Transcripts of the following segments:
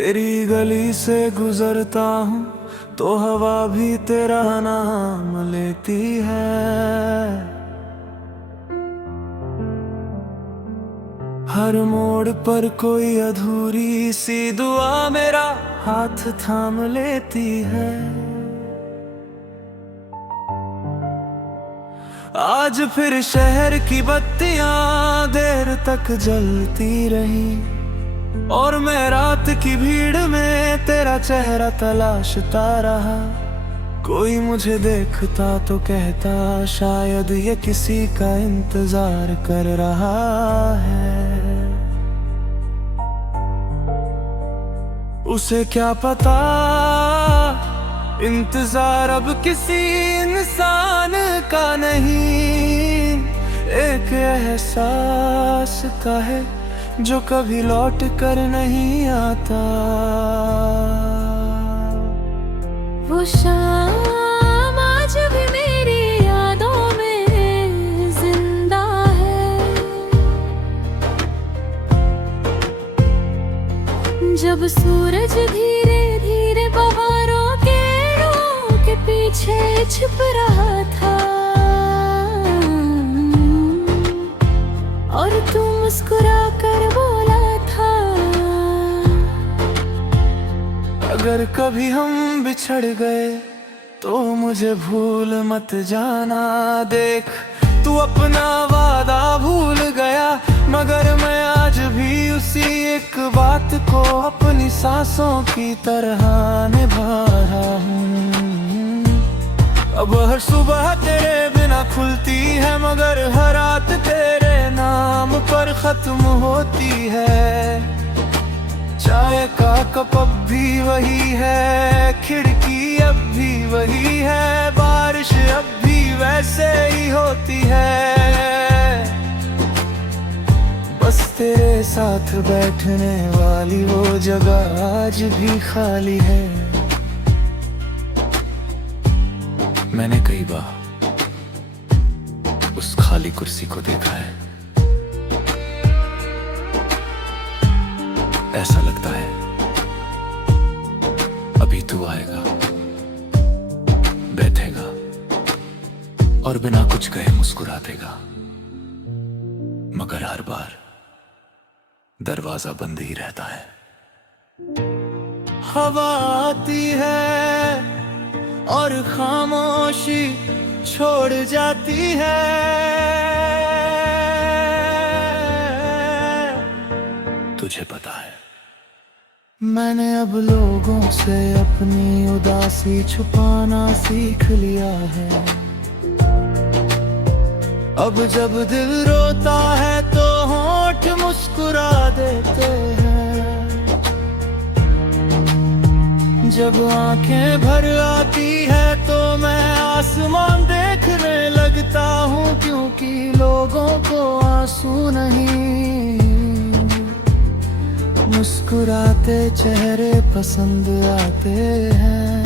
तेरी गली से गुजरता हूँ तो हवा भी तेरा नाम लेती है। हर मोड़ पर कोई अधूरी सी दुआ मेरा हाथ थाम लेती है। आज फिर शहर की बत्तियां देर तक जलती रही और मैं रात की भीड़ में तेरा चेहरा तलाशता रहा। कोई मुझे देखता तो कहता शायद ये किसी का इंतजार कर रहा है। उसे क्या पता इंतजार अब किसी इंसान का नहीं, एक एहसास का है जो कभी लौट कर नहीं आता। वो शाम आज भी मेरी यादों में जिंदा है, जब सूरज धीरे धीरे बहारों के रों के पीछे छिप रहा था और तू मुस्कुरा कर बोला था अगर कभी हम बिछड़ गए तो मुझे भूल मत जाना। देख तू अपना वादा भूल गया मगर मैं आज भी उसी एक बात को अपनी सांसों की तरह निभा रहा हूँ। अब हर सुबह तेरे बिना खुलती है मगर हर रात तेरे नाम पर खत्म होती है। चाय का कप अब भी वही है, खिड़की अब भी वही है, बारिश अब भी वैसे ही होती है। बस तेरे साथ बैठने वाली वो जगह आज भी खाली है। मैंने कई बार उस खाली कुर्सी को देखा है। ऐसा लगता है अभी तू आएगा, बैठेगा और बिना कुछ कहे मुस्कुरा देगा, मगर हर बार दरवाजा बंद ही रहता है। हवा आती है और खामोशी छोड़ जाती है। तुझे पता है मैंने अब लोगों से अपनी उदासी छुपाना सीख लिया है। अब जब दिल रोता है तो होंठ मुस्कुरा देते हैं, जब आंखें भर आती है तो मैं आसमान देखने लगता हूँ, क्योंकि लोगों को आंसू नहीं मुस्कुराते चेहरे पसंद आते हैं।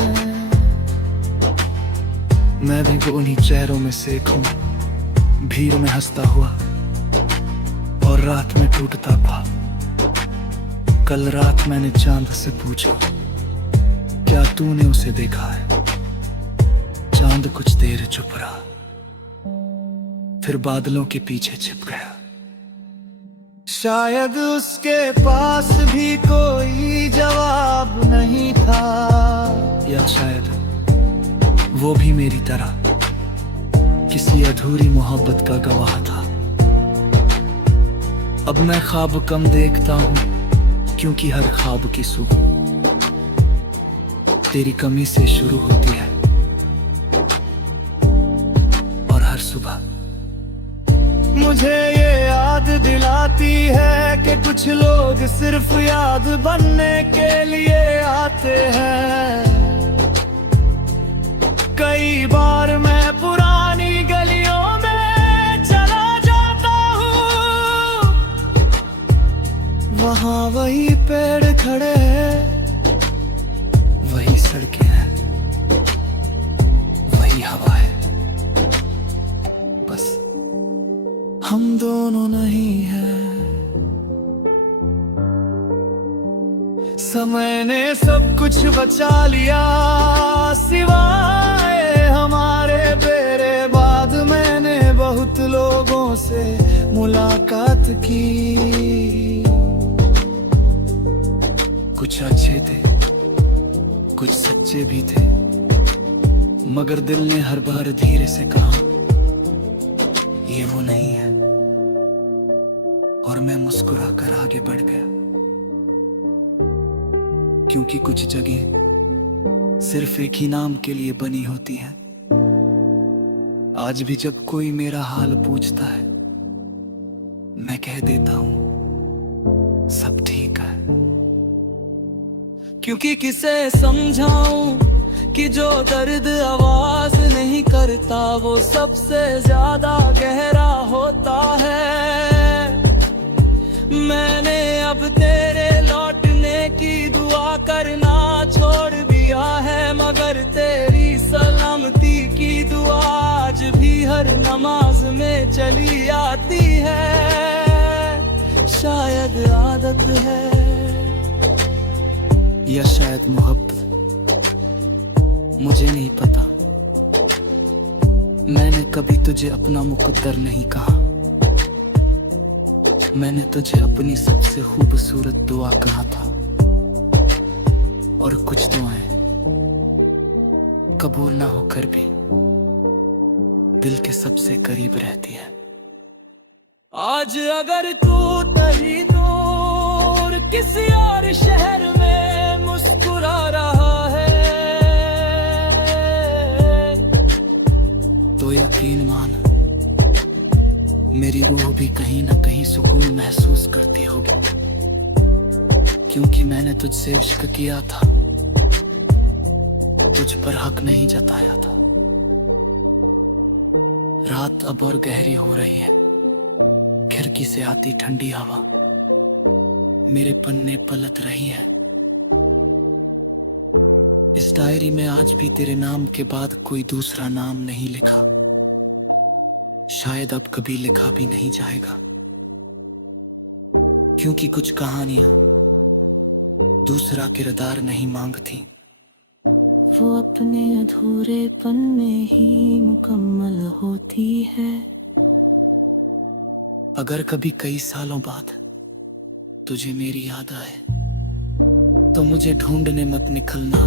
मैं भी उन्हीं चेहरों में से एक हूँ, भीड़ में हंसता हुआ और रात में टूटता ख्वाब। कल रात मैंने चांद से पूछा क्या तूने उसे देखा है? चांद कुछ देर चुप रहा, फिर बादलों के पीछे छिप गया। शायद उसके पास भी कोई जवाब नहीं था, या शायद वो भी मेरी तरह किसी अधूरी मोहब्बत का गवाह था। अब मैं ख्वाब कम देखता हूँ क्योंकि हर ख्वाब की सुबह तेरी कमी से शुरू होती है और हर सुबह मुझे ये याद दिलाती है कि कुछ लोग सिर्फ याद बनने के लिए आते हैं। कई बार मैं पुरानी गलियों में चला जाता हूँ, वहाँ वही पेड़ खड़े हैं, वही सड़कें हैं, वही हवा है, बस हम दोनों नहीं हैं। समय ने सब कुछ बचा लिया सिवाय हमारे तेरे बाद मैंने बहुत लोगों से मुलाकात की। कुछ अच्छे थे, कुछ सच्चे भी थे, मगर दिल ने हर बार धीरे से कहा ये वो नहीं है, और मैं मुस्कुरा कर आगे बढ़ गया। क्योंकि कुछ जगह सिर्फ एक ही नाम के लिए बनी होती हैं। आज भी जब कोई मेरा हाल पूछता है, मैं कह देता हूं सब ठीक है। क्योंकि किसे समझाऊं कि जो दर्द आवाज नहीं करता वो सबसे ज्यादा गहरा होता है। मैंने अब तेरे लौटने की दुआ करना छोड़ दिया है, मगर तेरी सलामती की दुआ आज भी हर नमाज में चली आती है। शायद आदत है या शायद मोहब्बत, मुझे नहीं पता। मैंने कभी तुझे अपना मुकद्दर नहीं कहा, मैंने तुझे अपनी सबसे खूबसूरत दुआ कहा था। और कुछ दुआएं कबूल ना होकर भी दिल के सबसे करीब रहती है। आज अगर तू कहीं दूर किसी और शहर में मुस्कुरा रहा है, तो यकीन मान मेरी रूह भी कहीं ना कहीं सुकून महसूस करती होगी। क्योंकि मैंने तुझसे इश्क किया था, तुझ पर हक नहीं जताया था। रात अब और गहरी हो रही है, खिड़की से आती ठंडी हवा मेरे पन्ने पलट रही है। इस डायरी में आज भी तेरे नाम के बाद कोई दूसरा नाम नहीं लिखा, शायद अब कभी लिखा भी नहीं जाएगा। क्योंकि कुछ कहानियां दूसरा किरदार नहीं मांगती, वो अपने अधूरेपन में ही मुकम्मल होती है। अगर कभी कई सालों बाद तुझे मेरी याद आए तो मुझे ढूंढने मत निकलना,